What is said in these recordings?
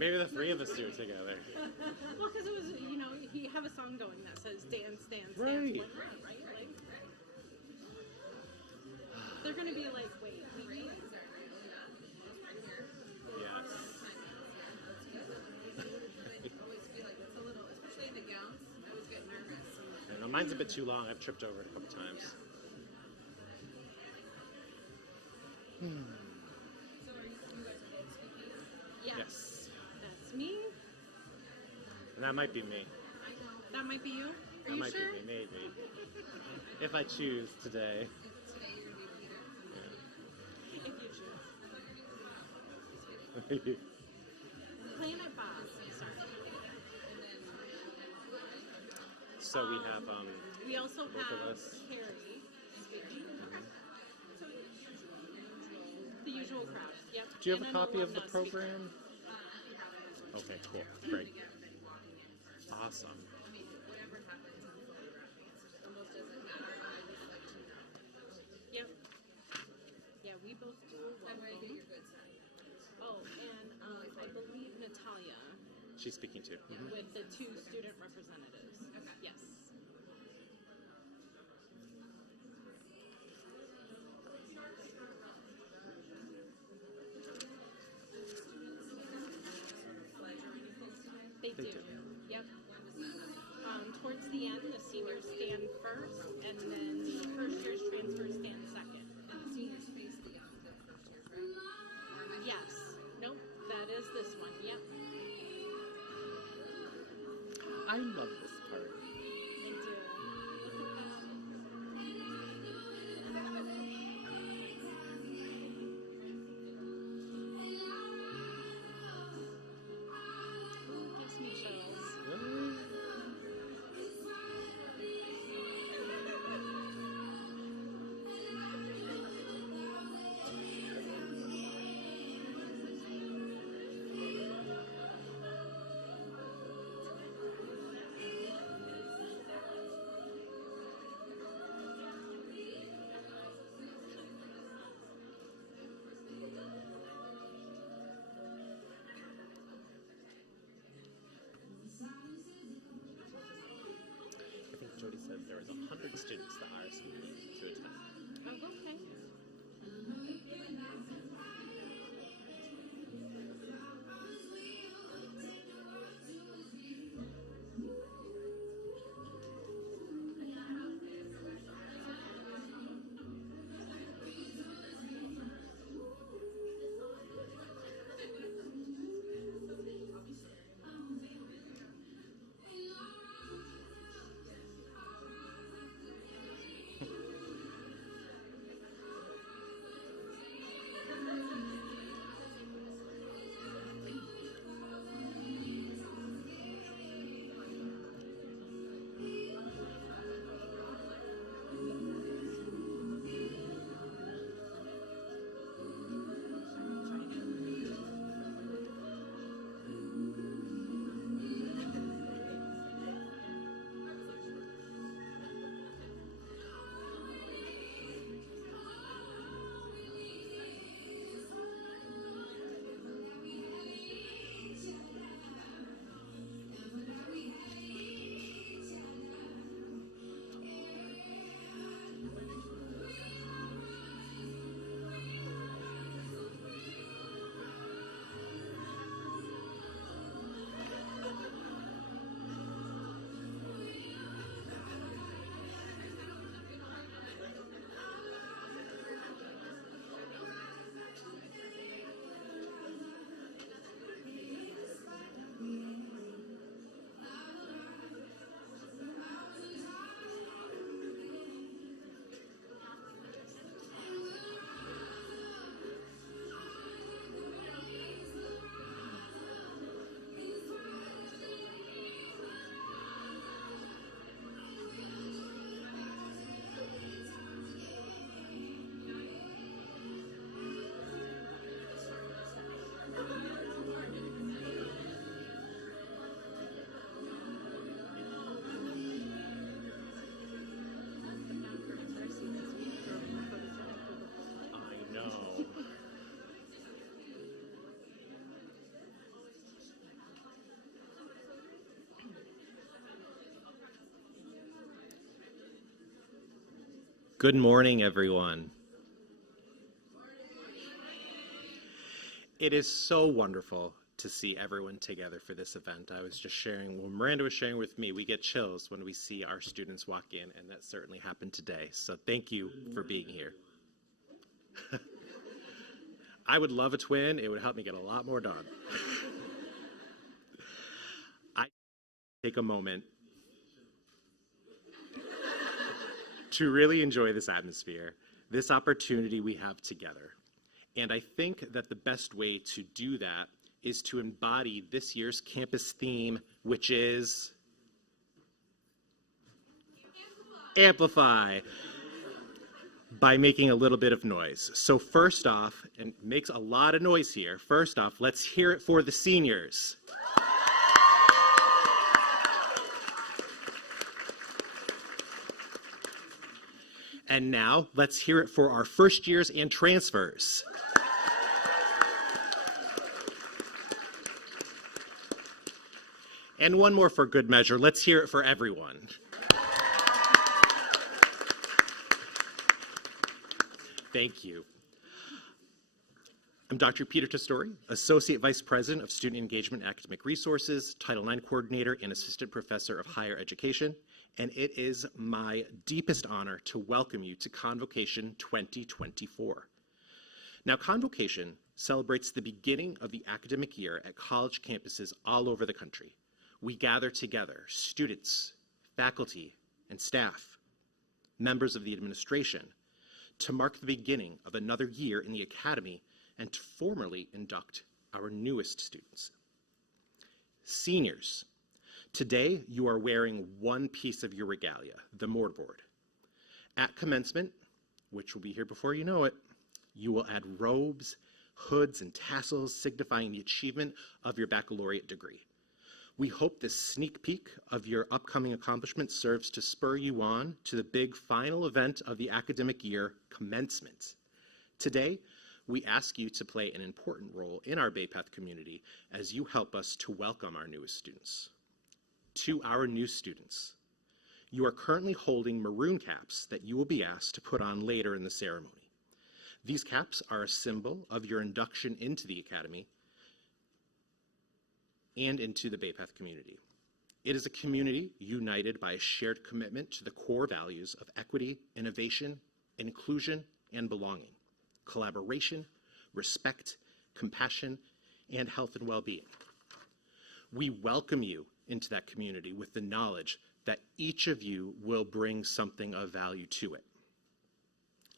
Maybe the three of us do it together. Well, because it was, you know, he have a song going that says dance, dance, Right. dance, right? Like, they're gonna be like, wait, Yes. Especially in the gowns, I always get nervous. I know, mine's a bit too long. I've tripped over it a couple times. So are you guys both speaking? yes. That's me. And that might be me. That might be you. Are That you might sure? be me, maybe. If I choose today. Today you're going to be Peter. If you choose. Yeah. Planet Bob. Sorry. So we have We also both of have us. Carrie speaking. The usual crowd. Yep. Do you have And a an copy of the alumna program? Okay, cool. Great. Awesome. Whatever happens, it almost doesn't matter. I just like to know. speaking. Yep. Yeah, we both do a I'm ready to get your welcome. good side. Oh, and I believe Natalia She's speaking too. Mhm. with the two student representatives. Okay. Yes. They They do. do. Yep. Towards the end, the seniors stand first, and then the first year's transfers stand second. And the seniors face the first years, right? Yes. Nope. That is this one. Yep. I love this part. I do. Ooh, gives me chills. I think Jody said there was 100 students that RSVP'd to attend. Oh, okay. Good morning, everyone. It is so wonderful to see everyone together for this event. I was just sharing, when Miranda was sharing with me, we get chills when we see our students walk in, and that certainly happened today. So thank you for being here. I would love a twin. It would help me get a lot more done. I take a moment to really enjoy this atmosphere, this opportunity we have together. And I think that the best way to do that is to embody this year's campus theme, which is Amplify, by making a little bit of noise. So first off, and it makes a lot of noise here, first off, let's hear it for the seniors. And now, let's hear it for our first years and transfers. And one more for good measure, let's hear it for everyone. Thank you. I'm Dr. Peter Testori, Associate Vice President of Student Engagement and Academic Resources, Title IX Coordinator, and Assistant Professor of Higher Education. And it is my deepest honor to welcome you to Convocation 2024. Now, Convocation celebrates the beginning of the academic year at college campuses all over the country. We gather together, students, faculty, and staff, members of the administration, to mark the beginning of another year in the academy and to formally induct our newest students. Seniors, today you are wearing one piece of your regalia, the mortarboard. At commencement, which will be here before you know it, you will add robes, hoods, and tassels signifying the achievement of your baccalaureate degree. We hope this sneak peek of your upcoming accomplishments serves to spur you on to the big final event of the academic year, commencement. Today, we ask you to play an important role in our Bay Path community as you help us to welcome our newest students. To our new students, you are currently holding maroon caps that you will be asked to put on later in the ceremony. These caps are a symbol of your induction into the academy and into the Bay Path community. It is a community united by a shared commitment to the core values of equity, innovation, inclusion, and belonging, collaboration, respect, compassion, and health and well-being. We welcome you into that community with the knowledge that each of you will bring something of value to it.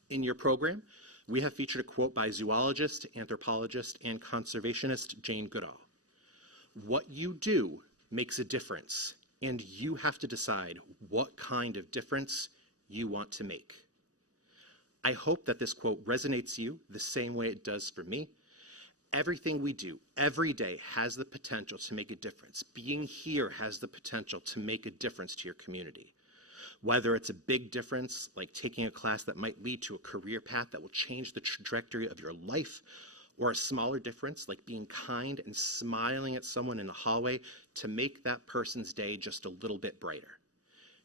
In your program, we have featured a quote by zoologist, anthropologist, and conservationist Jane Goodall. What you do makes a difference, and you have to decide what kind of difference you want to make. I hope that this quote resonates you the same way it does for me. Everything we do every day has the potential to make a difference. Being here has the potential to make a difference to your community. Whether it's a big difference, like taking a class that might lead to a career path that will change the trajectory of your life, or a smaller difference, like being kind and smiling at someone in the hallway to make that person's day just a little bit brighter.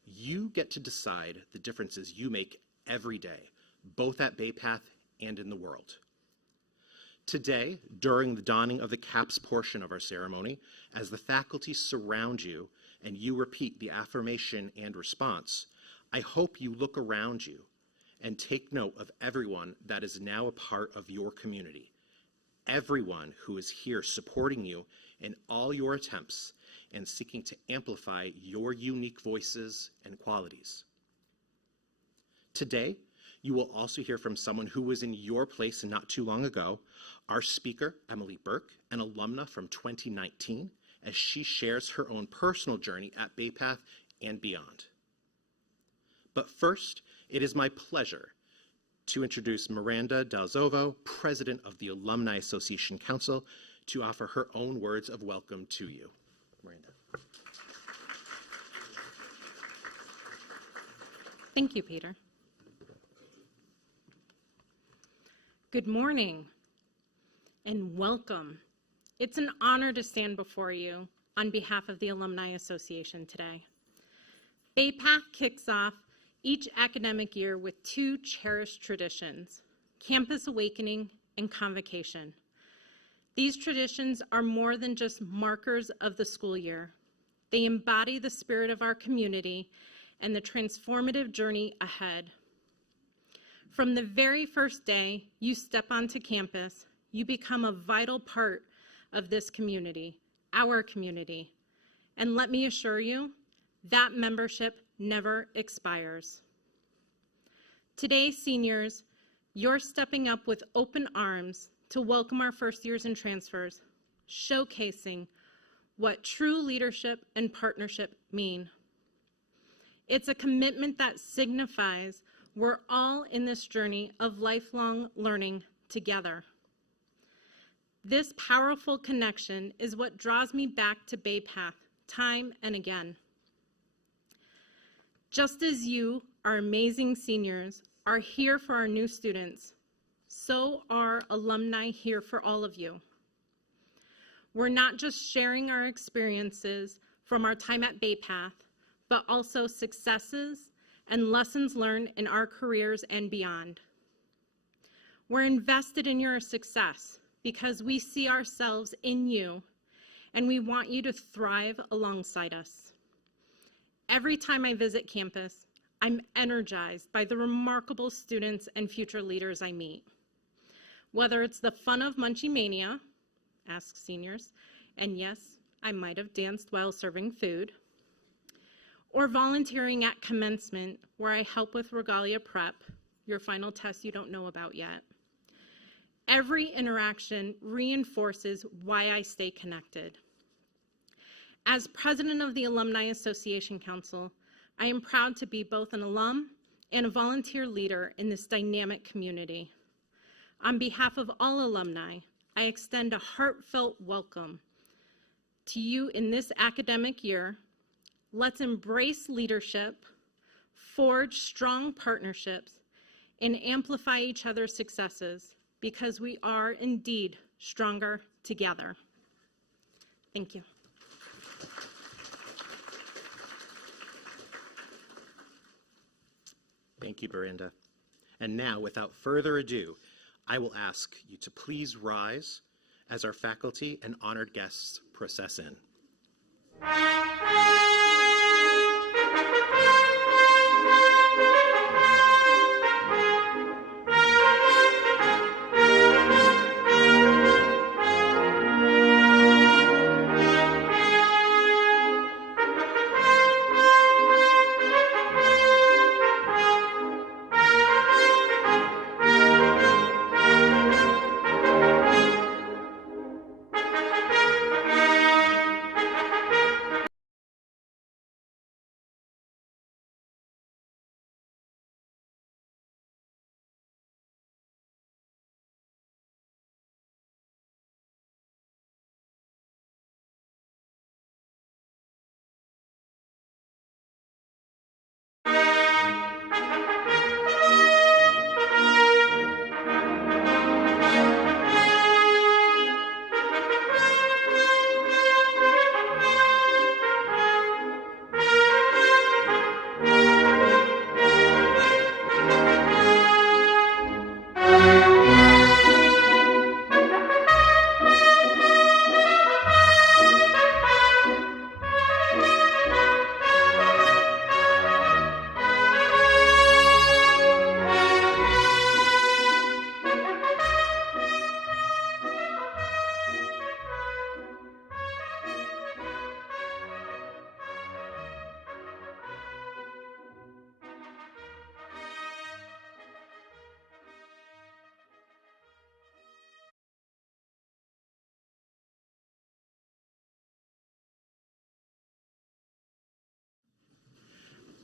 You get to decide the differences you make every day, both at Bay Path and in the world. Today, during the donning of the caps portion of our ceremony, as the faculty surround you and you repeat the affirmation and response, I hope you look around you and take note of everyone that is now a part of your community. Everyone who is here supporting you in all your attempts and seeking to amplify your unique voices and qualities. Today, you will also hear from someone who was in your place not too long ago, our speaker, Emily Burke, an alumna from 2019, as she shares her own personal journey at Bay Path and beyond. But first, it is my pleasure to introduce Miranda Dalzovo, President of the Alumni Association Council, to offer her own words of welcome to you. Miranda. Thank you, Peter. Good morning and welcome. It's an honor to stand before you on behalf of the Alumni Association today. Bay Path kicks off each academic year with two cherished traditions, Campus Awakening and Convocation. These traditions are more than just markers of the school year. They embody the spirit of our community and the transformative journey ahead. From the very first day you step onto campus, you become a vital part of this community, our community. And let me assure you, that membership never expires. Today, seniors, you're stepping up with open arms to welcome our first years and transfers, showcasing what true leadership and partnership mean. It's a commitment that signifies we're all in this journey of lifelong learning together. This powerful connection is what draws me back to Bay Path time and again. Just as you, our amazing seniors, are here for our new students, so are alumni here for all of you. We're not just sharing our experiences from our time at Bay Path, but also successes and lessons learned in our careers and beyond. We're invested in your success because we see ourselves in you, and we want you to thrive alongside us. Every time I visit campus, I'm energized by the remarkable students and future leaders I meet. Whether it's the fun of Munchie Mania, ask seniors, and yes, I might have danced while serving food, or volunteering at commencement where I help with regalia prep, your final test you don't know about yet. Every interaction reinforces why I stay connected. As president of the Alumni Association Council, I am proud to be both an alum and a volunteer leader in this dynamic community. On behalf of all alumni, I extend a heartfelt welcome to you in this academic year. Let's embrace leadership, forge strong partnerships, and amplify each other's successes because we are indeed stronger together. Thank you. Thank you, Belinda. And now, without further ado, I will ask you to please rise as our faculty and honored guests process in.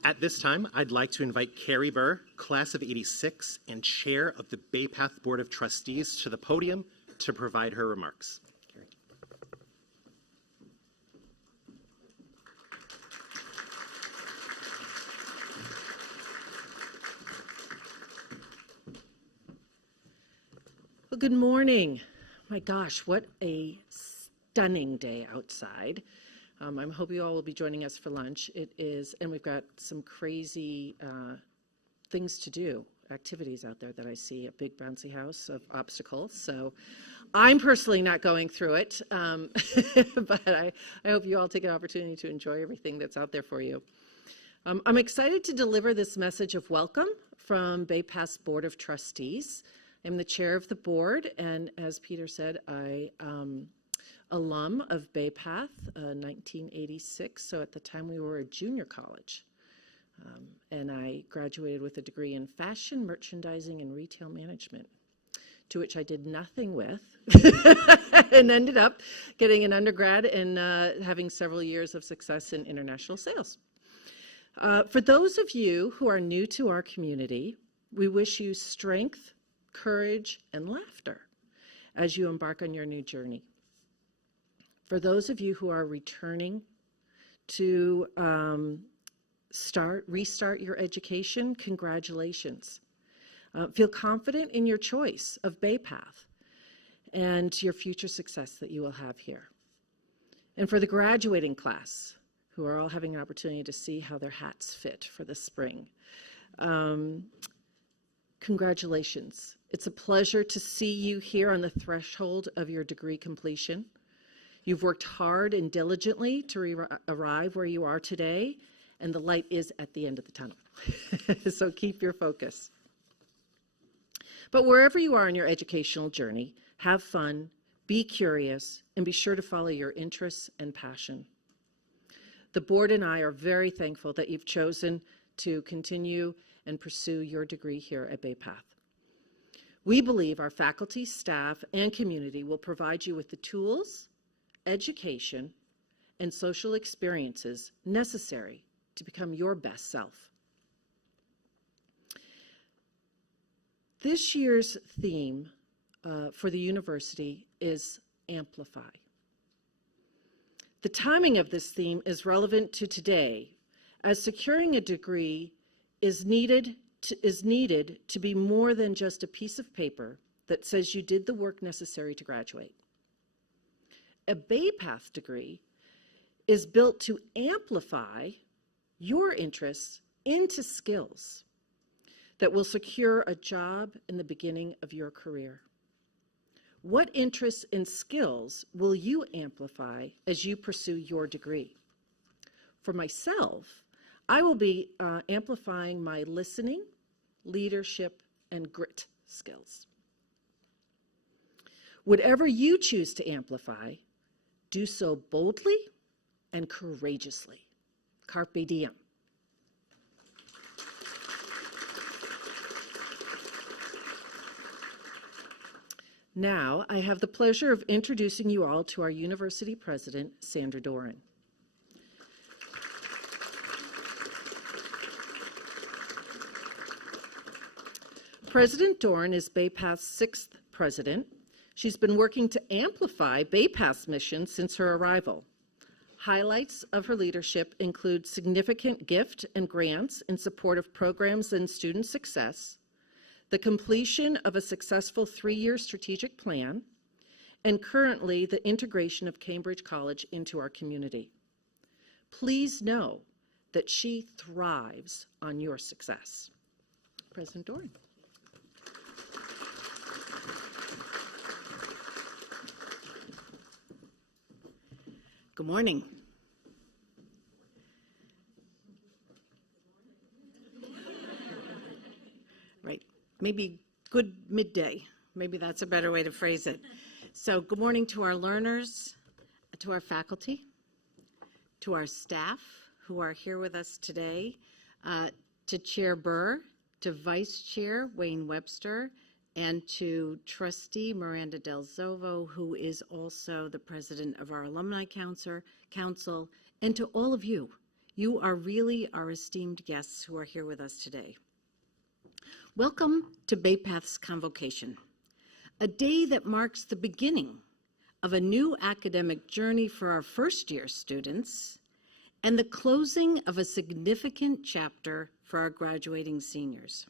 At this time, I'd like to invite Carrie Burr, class of '86 and chair of the Bay Path Board of Trustees, to the podium to provide her remarks. Carrie. Well, good morning. My gosh, what a stunning day outside. I hope you all will be joining us for lunch. It is, and we've got some crazy things to do, activities out there that I see, a big bouncy house of obstacles. So I'm personally not going through it, but I hope you all take an opportunity to enjoy everything that's out there for you. I'm excited to deliver this message of welcome from Bay Path's Board of Trustees. I'm the chair of the board, and as Peter said, I alum of Bay Path, 1986, so at the time we were a junior college. And I graduated with a degree in fashion, merchandising, and retail management, to which I did nothing with, and ended up getting an undergrad and having several years of success in international sales. For those of you who are new to our community, we wish you strength, courage, and laughter as you embark on your new journey. For those of you who are returning to restart your education, congratulations. Feel confident in your choice of Bay Path and your future success that you will have here. And for the graduating class, who are all having an opportunity to see how their hats fit for the spring, congratulations. It's a pleasure to see you here on the threshold of your degree completion. You've worked hard and diligently to arrive where you are today, and the light is at the end of the tunnel. So keep your focus. But wherever you are in your educational journey, have fun, be curious, and be sure to follow your interests and passion. The board and I are very thankful that you've chosen to continue and pursue your degree here at Bay Path. We believe our faculty, staff, and community will provide you with the tools, education, and social experiences necessary to become your best self. This year's theme for the university is Amplify. The timing of this theme is relevant to today, as securing a degree is needed to be more than just a piece of paper that says you did the work necessary to graduate. A Bay Path degree is built to amplify your interests into skills that will secure a job in the beginning of your career. What interests and skills will you amplify as you pursue your degree? For myself, I will be amplifying my listening, leadership, and grit skills. Whatever you choose to amplify, do so boldly and courageously. Carpe diem. Now, I have the pleasure of introducing you all to our university president, Sandra Doran. President Doran is Bay Path's 6th president. She's been working to amplify Bay Path's mission since her arrival. Highlights of her leadership include significant gift and grants in support of programs and student success, the completion of a successful 3-year strategic plan, and currently the integration of Cambridge College into our community. Please know that she thrives on your success. President Doran. Good morning. Right, maybe good midday. Maybe that's a better way to phrase it. So good morning to our learners, to our faculty, to our staff who are here with us today, to Chair Burr, to Vice Chair Wayne Webster, and to Trustee Miranda Del Zovo, who is also the president of our Alumni Council, and to all of you. You are really our esteemed guests who are here with us today. Welcome to Bay Path's Convocation, a day that marks the beginning of a new academic journey for our first-year students and the closing of a significant chapter for our graduating seniors.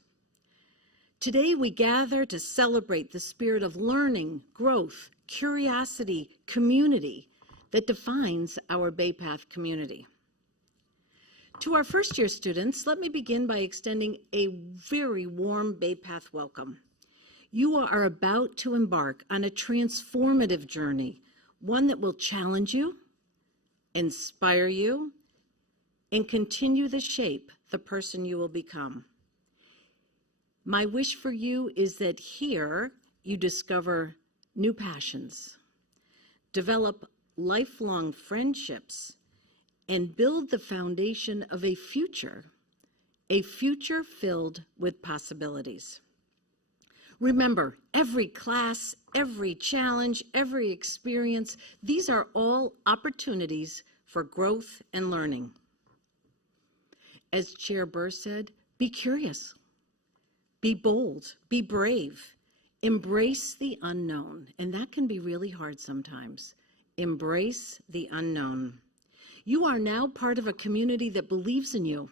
Today, we gather to celebrate the spirit of learning, growth, curiosity, community that defines our Bay Path community. To our first-year students, let me begin by extending a very warm Bay Path welcome. You are about to embark on a transformative journey, one that will challenge you, inspire you, and continue to shape the person you will become. My wish for you is that here you discover new passions, develop lifelong friendships, and build the foundation of a future filled with possibilities. Remember, every class, every challenge, every experience, these are all opportunities for growth and learning. As Chair Burr said, be curious, be bold, be brave, embrace the unknown, and that can be really hard sometimes. Embrace the unknown. You are now part of a community that believes in you,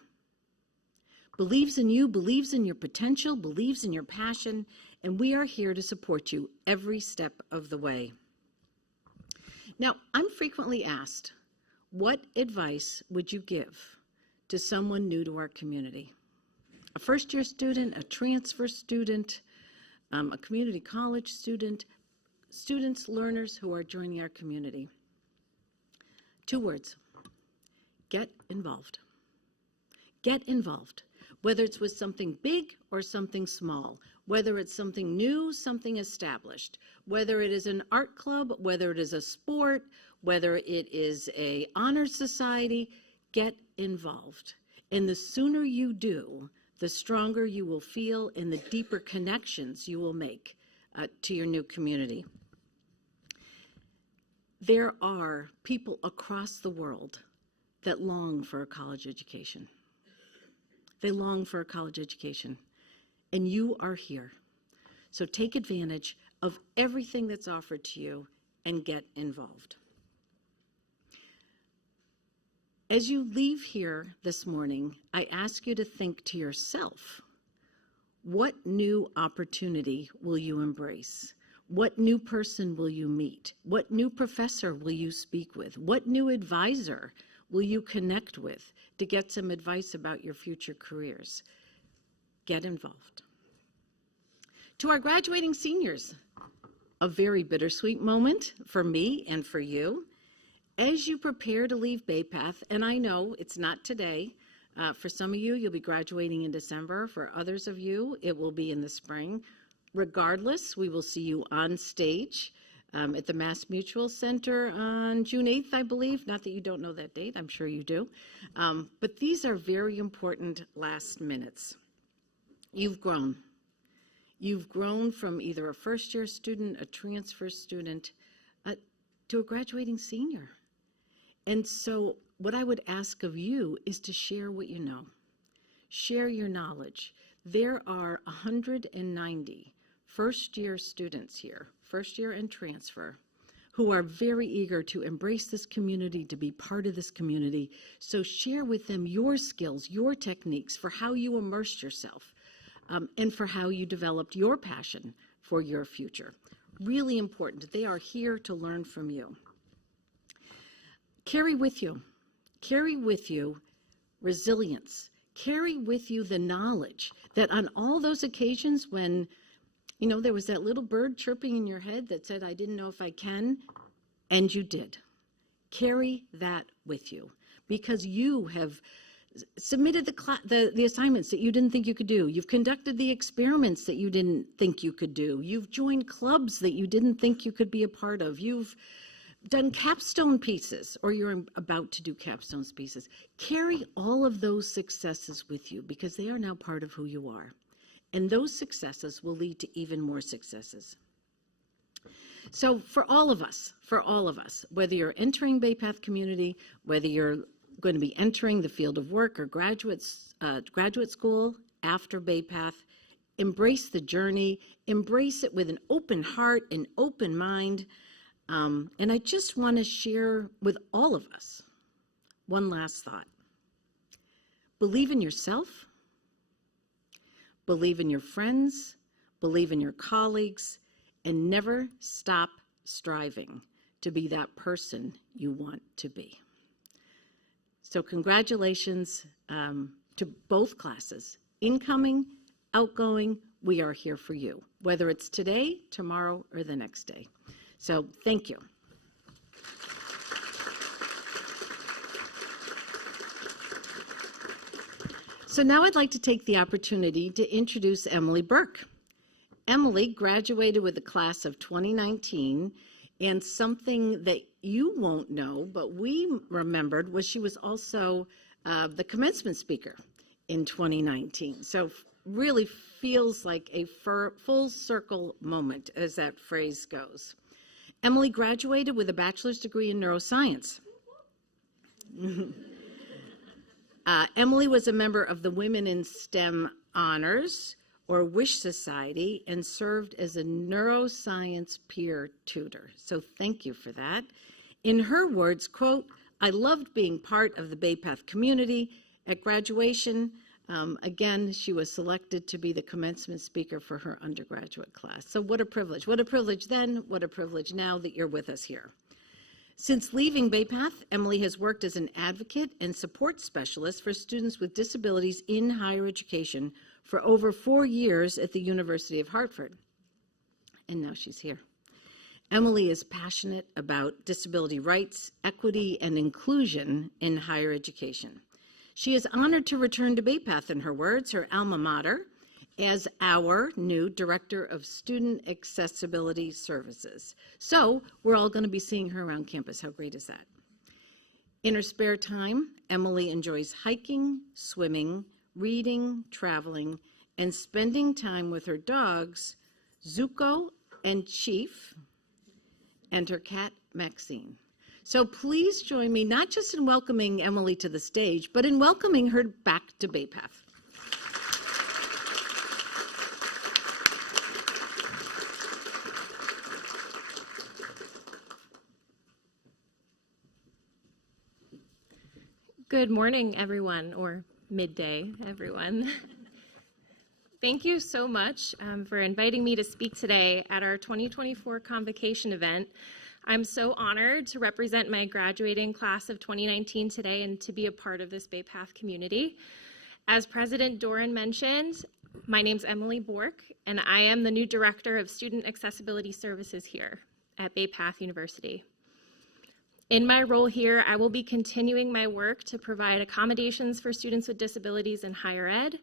believes in your potential, believes in your passion, and we are here to support you every step of the way. Now, I'm frequently asked, what advice would you give to someone new to our community? A first-year student, a transfer student, a community college student, students, learners who are joining our community. 2 words: get involved. Get involved, whether it's with something big or something small, whether it's something new, something established, whether it is an art club, whether it is a sport, whether it is an honor society, get involved. And the sooner you do, the stronger you will feel and the deeper connections you will make to your new community. There are people across the world that long for a college education. They long for a college education, and you are here. So take advantage of everything that's offered to you and get involved. As you leave here this morning, I ask you to think to yourself, what new opportunity will you embrace? What new person will you meet? What new professor will you speak with? What new advisor will you connect with to get some advice about your future careers? Get involved. To our graduating seniors, a very bittersweet moment for me and for you. As you prepare to leave Bay Path, and I know it's not today, for some of you, you'll be graduating in December. For others of you, it will be in the spring. Regardless, we will see you on stage at the Mass Mutual Center on June 8th, I believe. Not that you don't know that date, I'm sure you do. But these are very important last minutes. You've grown. You've grown from either a first-year student, a transfer student, to a graduating senior. And so what I would ask of you is to share what you know. Share your knowledge. There are 190 first-year students here, first-year and transfer, who are very eager to embrace this community, to be part of this community. So share with them your skills, your techniques for how you immersed yourself, and for how you developed your passion for your future. Really important. They are here to learn from you. Carry with you resilience. Carry with you the knowledge that on all those occasions when, you know, there was that little bird chirping in your head that said, I didn't know if I can, and you did. Carry that with you because you have submitted the assignments that you didn't think you could do. You've conducted the experiments that you didn't think you could do. You've joined clubs that you didn't think you could be a part of. You've done capstone pieces, or you're about to do capstone pieces. Carry all of those successes with you because they are now part of who you are. And those successes will lead to even more successes. So for all of us, whether you're entering Bay Path community, whether you're going to be entering the field of work or graduate school after Bay Path, embrace the journey, embrace it with an open heart, an open mind. And I just want to share with all of us one last thought. Believe in yourself, believe in your friends, believe in your colleagues, and never stop striving to be that person you want to be. So congratulations to both classes, incoming, outgoing. We are here for you, whether it's today, tomorrow, or the next day. So thank you. So now I'd like to take the opportunity to introduce Emily Burke. Emily graduated with the class of 2019, and something that you won't know, but we remembered, was she was also the commencement speaker in 2019. So really feels like a full circle moment, as that phrase goes. Emily graduated with a bachelor's degree in neuroscience. Emily was a member of the Women in STEM Honors, or WISH Society, and served as a neuroscience peer tutor. So thank you for that. In her words, quote, "I loved being part of the Bay Path community. At graduation, again, she was selected to be the commencement speaker for her undergraduate class." So what a privilege. What a privilege then, what a privilege now that you're with us here. Since leaving Bay Path, Emily has worked as an advocate and support specialist for students with disabilities in higher education for over 4 years at the University of Hartford. And now she's here. Emily is passionate about disability rights, equity, and inclusion in higher education. She is honored to return to Bay Path, in her words, her alma mater, as our new Director of Student Accessibility Services. So we're all going to be seeing her around campus. How great is that? In her spare time, Emily enjoys hiking, swimming, reading, traveling, and spending time with her dogs, Zuko and Chief, and her cat, Maxine. So please join me, not just in welcoming Emily to the stage, but in welcoming her back to Bay Path. Good morning, everyone, or midday, everyone. Thank you so much for inviting me to speak today at our 2024 Convocation event. I'm so honored to represent my graduating class of 2019 today and to be a part of this Bay Path community. As President Doran mentioned, my name's Emily Bork, and I am the new Director of Student Accessibility Services here at Bay Path University. In my role here, I will be continuing my work to provide accommodations for students with disabilities in higher ed,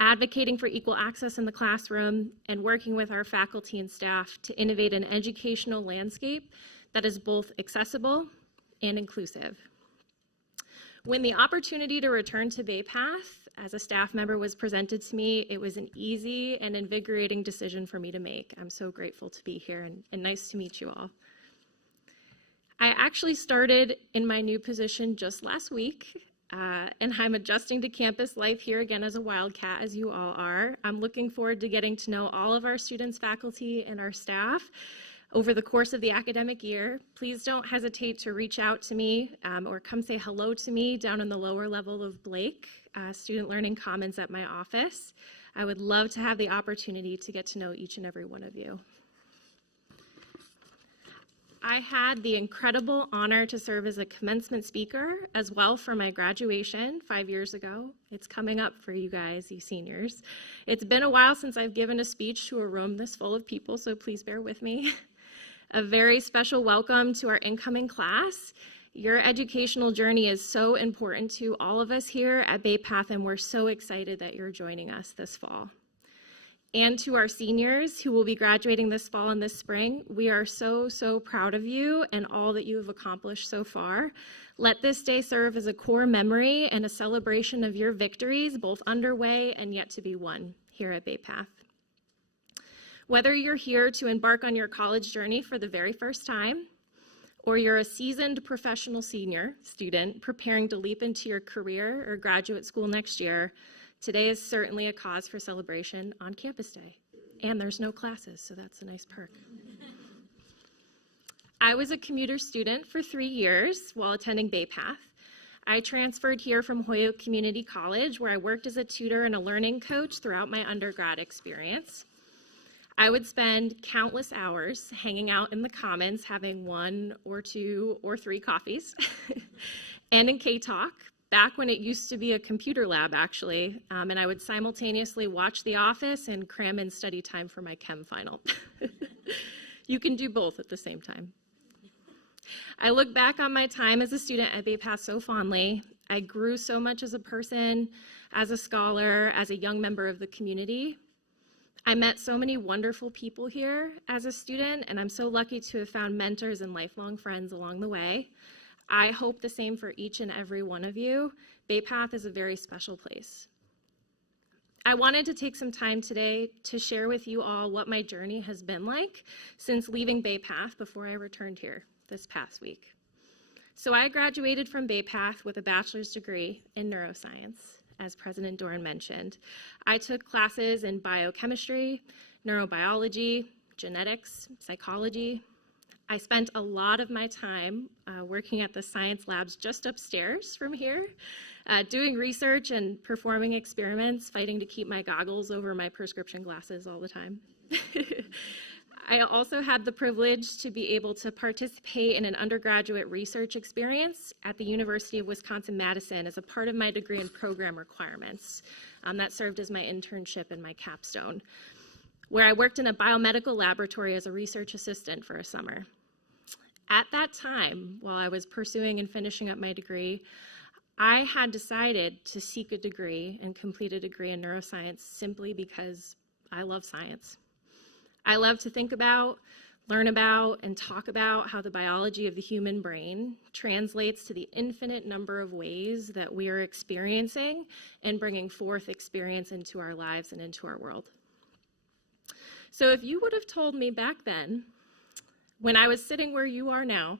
advocating for equal access in the classroom, and working with our faculty and staff to innovate an educational landscape that is both accessible and inclusive. When the opportunity to return to Bay Path as a staff member was presented to me, it was an easy and invigorating decision for me to make. I'm so grateful to be here, and nice to meet you all. I actually started in my new position just last week, and I'm adjusting to campus life here again as a wildcat, as you all are. I'm looking forward to getting to know all of our students, faculty, and our staff over the course of the academic year. Please don't hesitate to reach out to me or come say hello to me down in the lower level of Blake, Student Learning Commons at my office. I would love to have the opportunity to get to know each and every one of you. I had the incredible honor to serve as a commencement speaker as well for my graduation 5 years ago. It's coming up for you guys, you seniors. It's been a while since I've given a speech to a room this full of people, so please bear with me. A very special welcome to our incoming class. Your educational journey is so important to all of us here at Bay Path, and we're so excited that you're joining us this fall. And to our seniors who will be graduating this fall and this spring, we are so, so proud of you and all that you have accomplished so far. Let this day serve as a core memory and a celebration of your victories, both underway and yet to be won here at Bay Path. Whether you're here to embark on your college journey for the very first time, or you're a seasoned professional senior student preparing to leap into your career or graduate school next year, today is certainly a cause for celebration on campus day. And there's no classes, so that's a nice perk. I was a commuter student for 3 years while attending Bay Path. I transferred here from Holyoke Community College, where I worked as a tutor and a learning coach throughout my undergrad experience. I would spend countless hours hanging out in the commons, having 1 or 2 or 3 coffees, and in K-Talk, back when it used to be a computer lab, actually, and I would simultaneously watch The Office and cram in study time for my chem final. You can do both at the same time. I look back on my time as a student at Bay Path so fondly. I grew so much as a person, as a scholar, as a young member of the community. I met so many wonderful people here as a student, and I'm so lucky to have found mentors and lifelong friends along the way. I hope the same for each and every one of you. Bay Path is a very special place. I wanted to take some time today to share with you all what my journey has been like since leaving Bay Path before I returned here this past week. So I graduated from Bay Path with a bachelor's degree in neuroscience, as President Doran mentioned. I took classes in biochemistry, neurobiology, genetics, psychology. I spent a lot of my time working at the science labs just upstairs from here, doing research and performing experiments, fighting to keep my goggles over my prescription glasses all the time. I also had the privilege to be able to participate in an undergraduate research experience at the University of Wisconsin-Madison as a part of my degree and program requirements. That served as my internship and my capstone, where I worked in a biomedical laboratory as a research assistant for a summer. At that time, while I was pursuing and finishing up my degree, I had decided to seek a degree and complete a degree in neuroscience simply because I love science. I love to think about, learn about, and talk about how the biology of the human brain translates to the infinite number of ways that we are experiencing and bringing forth experience into our lives and into our world. So if you would have told me back then, when I was sitting where you are now,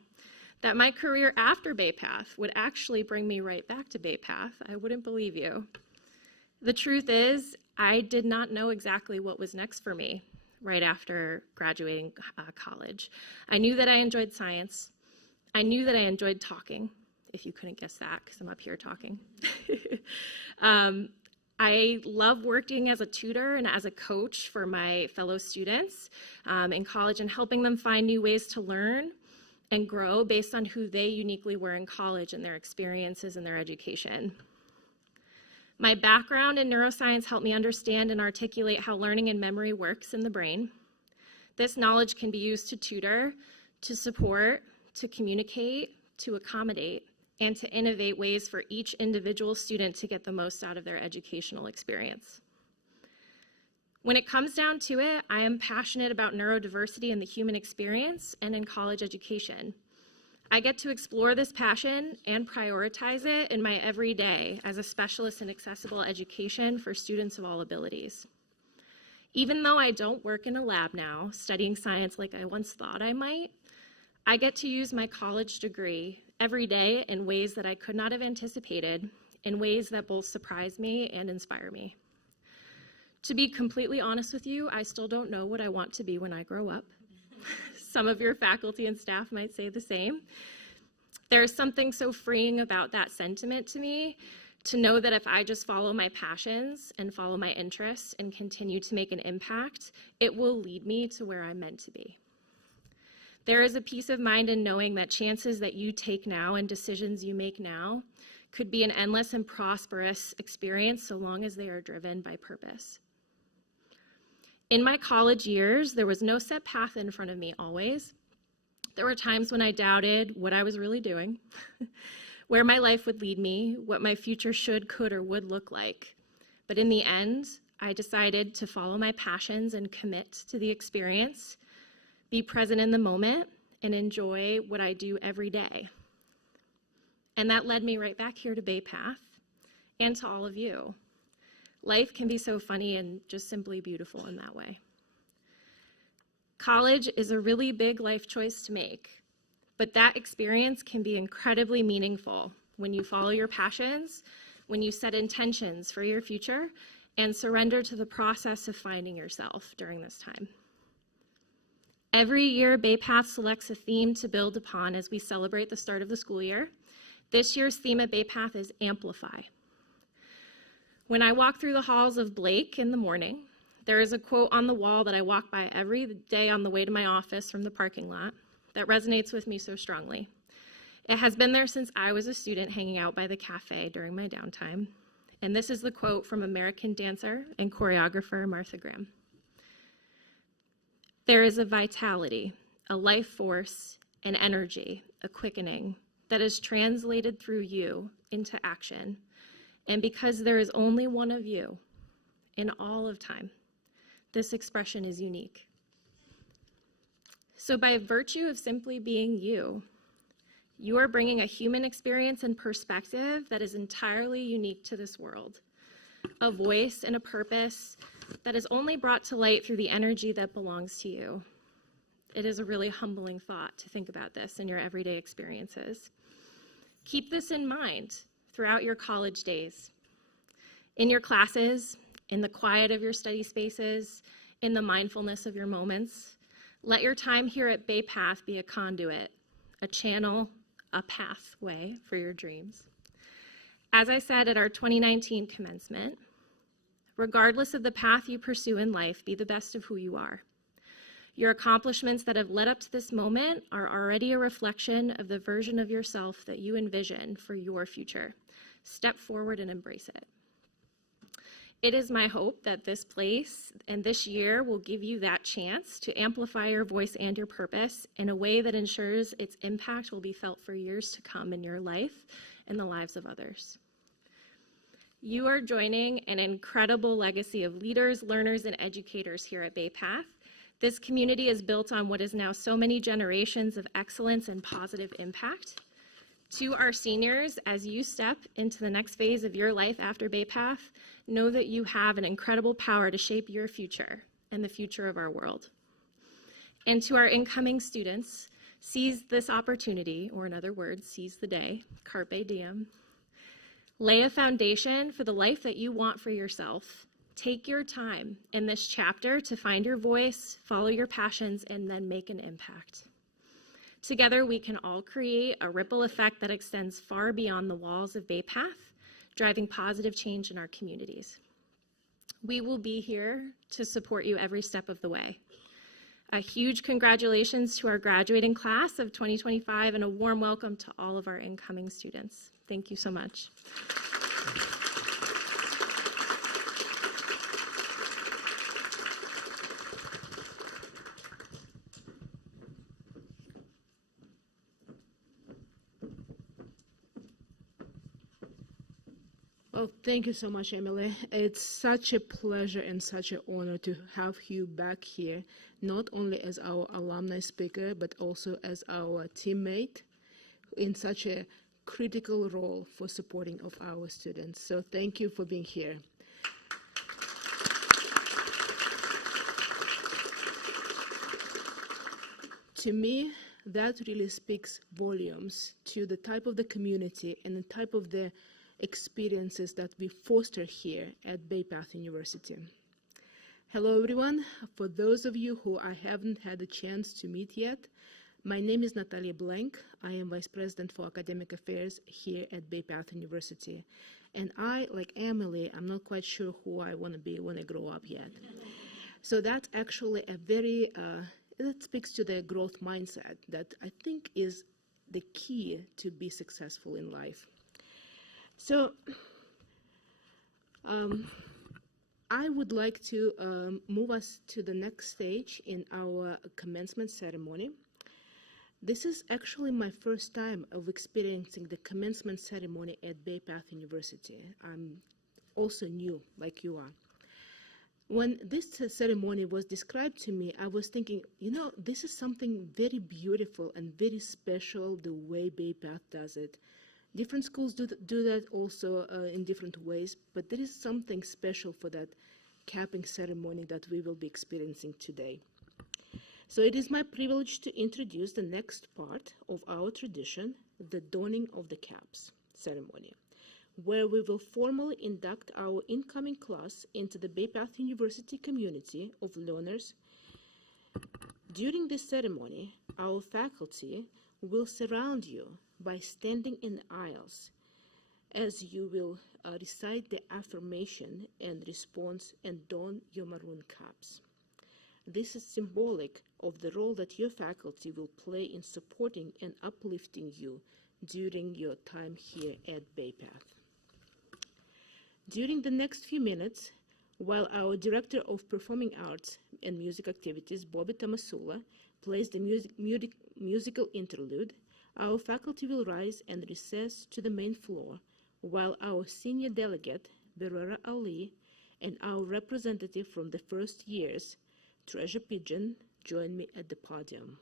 that my career after Bay Path would actually bring me right back to Bay Path, I wouldn't believe you. The truth is, I did not know exactly what was next for me right after graduating college. I knew that I enjoyed science. I knew that I enjoyed talking, if you couldn't guess that, because I'm up here talking. I love working as a tutor and as a coach for my fellow students in college and helping them find new ways to learn and grow based on who they uniquely were in college and their experiences and their education. My background in neuroscience helped me understand and articulate how learning and memory works in the brain. This knowledge can be used to tutor, to support, to communicate, to accommodate, and to innovate ways for each individual student to get the most out of their educational experience. When it comes down to it, I am passionate about neurodiversity in the human experience and in college education. I get to explore this passion and prioritize it in my everyday as a specialist in accessible education for students of all abilities. Even though I don't work in a lab now, studying science like I once thought I might, I get to use my college degree every day in ways that I could not have anticipated, in ways that both surprise me and inspire me. To be completely honest with you, I still don't know what I want to be when I grow up. Some of your faculty and staff might say the same. There's something so freeing about that sentiment to me, to know that if I just follow my passions and follow my interests and continue to make an impact, it will lead me to where I'm meant to be. There is a peace of mind in knowing that chances that you take now and decisions you make now could be an endless and prosperous experience so long as they are driven by purpose. In my college years, there was no set path in front of me always. There were times when I doubted what I was really doing, where my life would lead me, what my future should, could, or would look like. But in the end, I decided to follow my passions and commit to the experience, be present in the moment, and enjoy what I do every day. And that led me right back here to Bay Path and to all of you. Life can be so funny and just simply beautiful in that way. College is a really big life choice to make, but that experience can be incredibly meaningful when you follow your passions, when you set intentions for your future, and surrender to the process of finding yourself during this time. Every year, Bay Path selects a theme to build upon as we celebrate the start of the school year. This year's theme at Bay Path is Amplify. When I walk through the halls of Blake in the morning, There is a quote on the wall that I walk by every day on the way to my office from the parking lot that resonates with me so strongly. It has been there since I was a student hanging out by the cafe during my downtime. And this is the quote from American dancer and choreographer Martha Graham. There is a vitality, a life force, an energy, a quickening that is translated through you into action. And because there is only one of you in all of time, this expression is unique. So by virtue of simply being you, you are bringing a human experience and perspective that is entirely unique to this world, a voice and a purpose that is only brought to light through the energy that belongs to you. It is a really humbling thought to think about this in your everyday experiences. Keep this in mind throughout your college days, in your classes, in the quiet of your study spaces, in the mindfulness of your moments. Let your time here at Bay Path be a conduit, a channel, a pathway for your dreams. As I said at our 2019 commencement, regardless of the path you pursue in life, be the best of who you are. Your accomplishments that have led up to this moment are already a reflection of the version of yourself that you envision for your future. Step forward and embrace it. It is my hope that this place and this year will give you that chance to amplify your voice and your purpose in a way that ensures its impact will be felt for years to come in your life and the lives of others. You are joining an incredible legacy of leaders, learners, and educators here at Bay Path. This community is built on what is now so many generations of excellence and positive impact. To our seniors, as you step into the next phase of your life after Bay Path, know that you have an incredible power to shape your future and the future of our world. And to our incoming students, seize this opportunity, or in other words, seize the day, carpe diem. Lay a foundation for the life that you want for yourself. Take your time in this chapter to find your voice, follow your passions, and then make an impact. Together, we can all create a ripple effect that extends far beyond the walls of Bay Path, driving positive change in our communities. We will be here to support you every step of the way. A huge congratulations to our graduating class of 2025 and a warm welcome to all of our incoming students. Thank you so much. Well, thank you so much, Emily. It's such a pleasure and such an honor to have you back here, not only as our alumni speaker, but also as our teammate in such a critical role for supporting of our students. So thank you for being here. To me, that really speaks volumes to the type of the community and the type of the experiences that we foster here at Bay Path University. Hello everyone. For those of you who I haven't had a chance to meet yet, my name is Natalia Blank. I am Vice President for Academic Affairs here at Bay Path University. And I, like Emily, I'm not quite sure who I want to be when I grow up yet. So that's actually a very, it speaks to the growth mindset that I think is the key to be successful in life. So I would like to move us to the next stage in our commencement ceremony. This is actually my first time of experiencing the commencement ceremony at Bay Path University. I'm also new, like you are. When this ceremony was described to me, I was thinking, you know, this is something very beautiful and very special the way Bay Path does it. Different schools do that also in different ways, but there is something special for that capping ceremony that we will be experiencing today. So it is my privilege to introduce the next part of our tradition, the donning of the caps ceremony, where we will formally induct our incoming class into the Bay Path University community of learners. During this ceremony, our faculty will surround you by standing in the aisles as you will recite the affirmation and response and don your maroon caps. This is symbolic of the role that your faculty will play in supporting and uplifting you during your time here at Bay Path. During the next few minutes, while our Director of Performing Arts and Music Activities, Bobby Tomasula, plays the musical interlude, our faculty will rise and recess to the main floor, while our senior delegate, Berera Ali, and our representative from the first years, Treasure Pigeon, join me at the podium.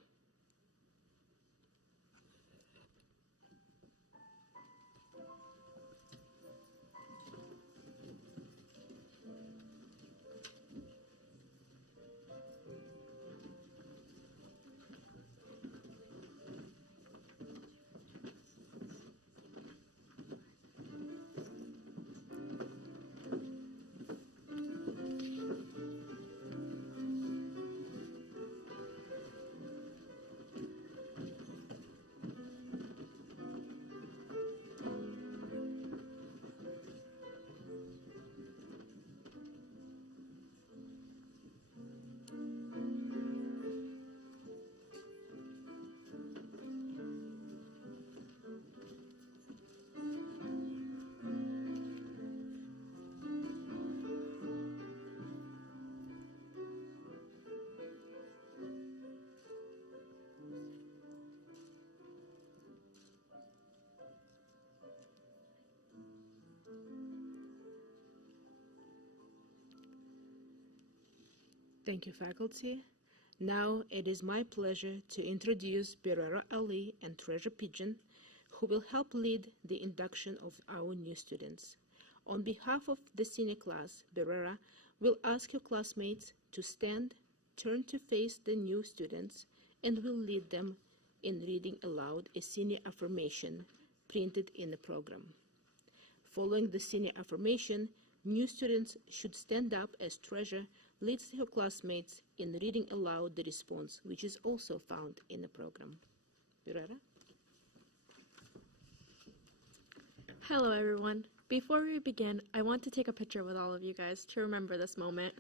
Thank you, faculty. Now it is my pleasure to introduce Berera Ali and Treasure Pigeon, who will help lead the induction of our new students. On behalf of the senior class, Berera will ask your classmates to stand, turn to face the new students, and will lead them in reading aloud a senior affirmation printed in the program. Following the senior affirmation, new students should stand up as Treasure leads her classmates in reading aloud the response, which is also found in the program. Berera? Hello, everyone. Before we begin, I want to take a picture with all of you guys to remember this moment.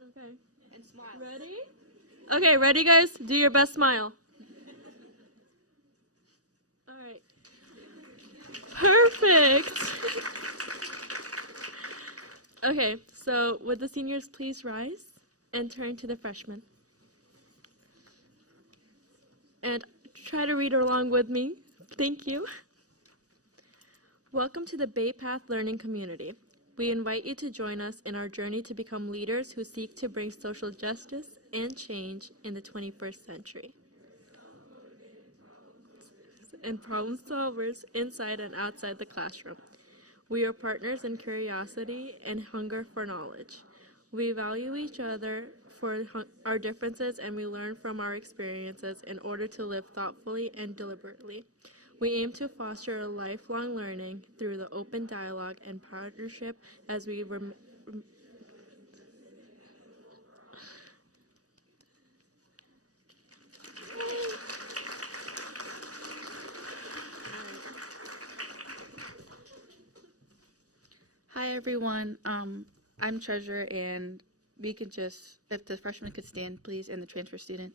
Okay. And smile. Ready? Okay, ready, guys? Do your best smile. All right. Perfect. Okay, so would the seniors please rise and turn to the freshmen? And try to read along with me. Thank you. Welcome to the Bay Path Learning Community. We invite you to join us in our journey to become leaders who seek to bring social justice and change in the 21st century. And problem solvers inside and outside the classroom. We are partners in curiosity and hunger for knowledge. We value each other for our differences, and we learn from our experiences in order to live thoughtfully and deliberately. We aim to foster a lifelong learning through the open dialogue and partnership as we Hi everyone, I'm Treasure, and we could just, if the freshmen could stand please, and the transfer students.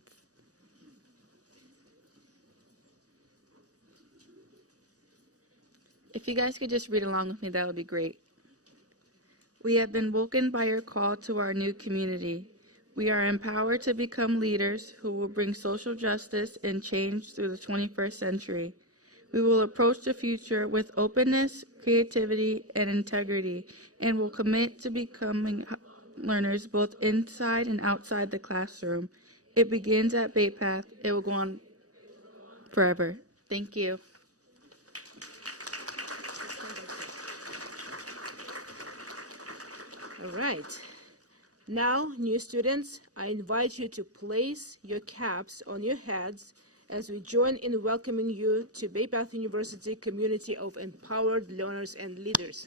If you guys could just read along with me, that would be great. We have been woken by your call to our new community. We are empowered to become leaders who will bring social justice and change through the 21st century. We will approach the future with openness, creativity, and integrity, and will commit to becoming learners both inside and outside the classroom. It begins at Bay Path. It will go on forever. Thank you. All right. Now, new students, I invite you to place your caps on your heads as we join in welcoming you to Bay Path University community of empowered learners and leaders.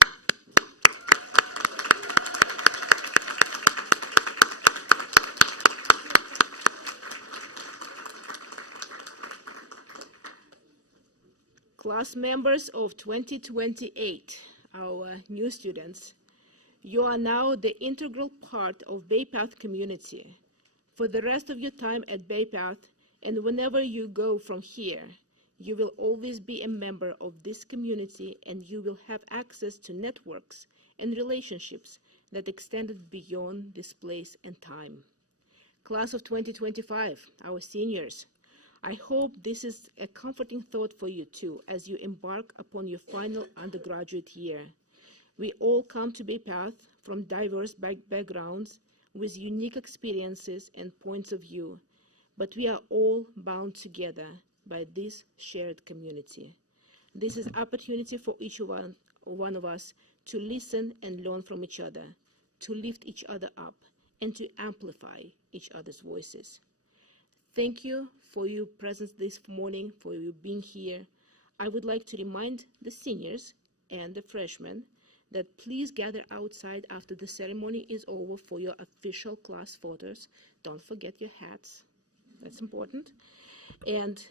Class members of 2028, our new students, you are now the integral part of Bay Path community. For the rest of your time at Bay Path, and whenever you go from here, you will always be a member of this community, and you will have access to networks and relationships that extended beyond this place and time. Class of 2025, our seniors, I hope this is a comforting thought for you too as you embark upon your final undergraduate year. We all come to Bay Path from diverse backgrounds with unique experiences and points of view, but we are all bound together by this shared community. This is opportunity for each one of us to listen and learn from each other, to lift each other up, and to amplify each other's voices. Thank you for your presence this morning, for you being here. I would like to remind the seniors and the freshmen that please gather outside after the ceremony is over for your official class photos. Don't forget your hats. That's important. And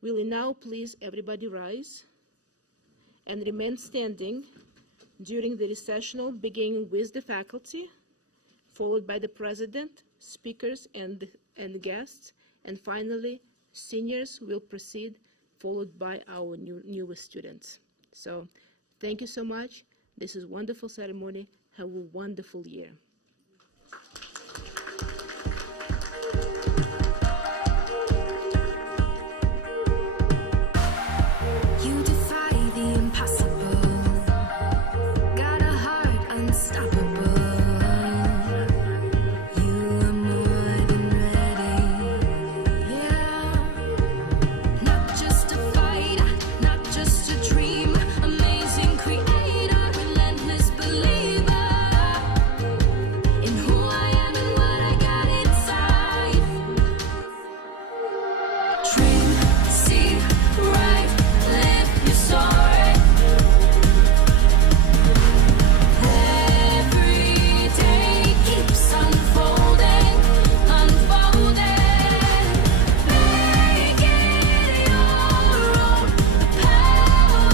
will you now please everybody rise and remain standing during the recessional, beginning with the faculty, followed by the president, speakers, and guests, and finally, seniors will proceed, followed by our newest students. So thank you so much. This is a wonderful ceremony. Have a wonderful year. You defy the impossible, got a heart unstoppable. You are more than ready, yeah. Not just a fighter, not just a dreamer, amazing creator, relentless believer in who I am and what I got inside. Dream, see, write, live your story. Every day keeps unfolding, unfolding. Make it your own. The power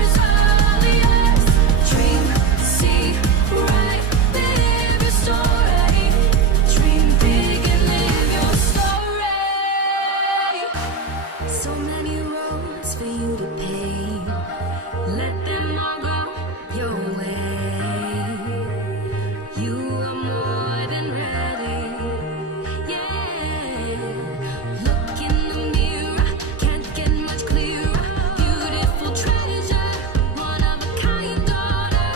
is all yours. Dream, see, write, live your story. Dream big and live your story. So many roads for you to pave. Let them all go your way. You are more than ready. Yeah. Look in the mirror, can't get much clearer. Beautiful treasure, one of a kind daughter.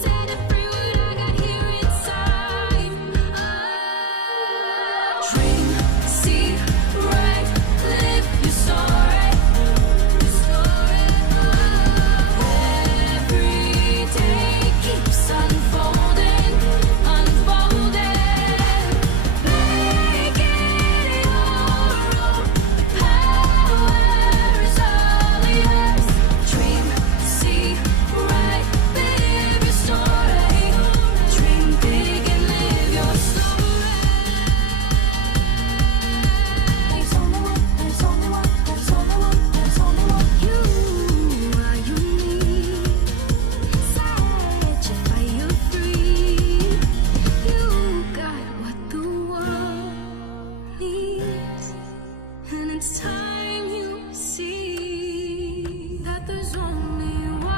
Set it free what I got here inside. Dream, see, write, live your story. Every day keeps unfolding, unfolding. Make it your own. The power is all yours. Dream, see, write, live your story. Dream big and live your story. There's only one, there's only one, there's only one, there's only one. You are unique. Set your fire free. You got what the world needs, and it's time you see that there's only one.